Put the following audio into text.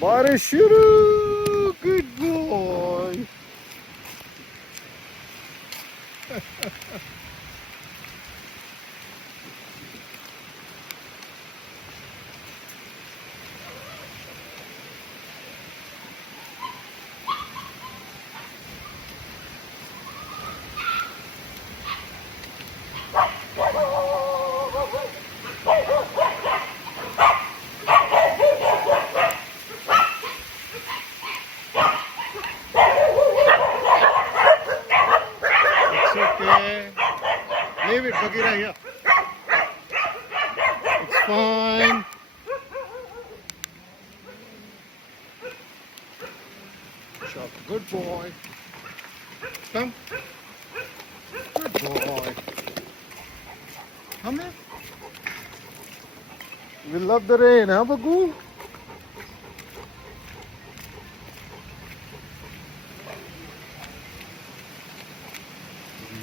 बारिश शुरू. Good boy. It's okay. Leave it, Bagheera, here. It's fine. Chuck, good boy. Come. Good boy. Come here. We love the rain, huh, Bagu?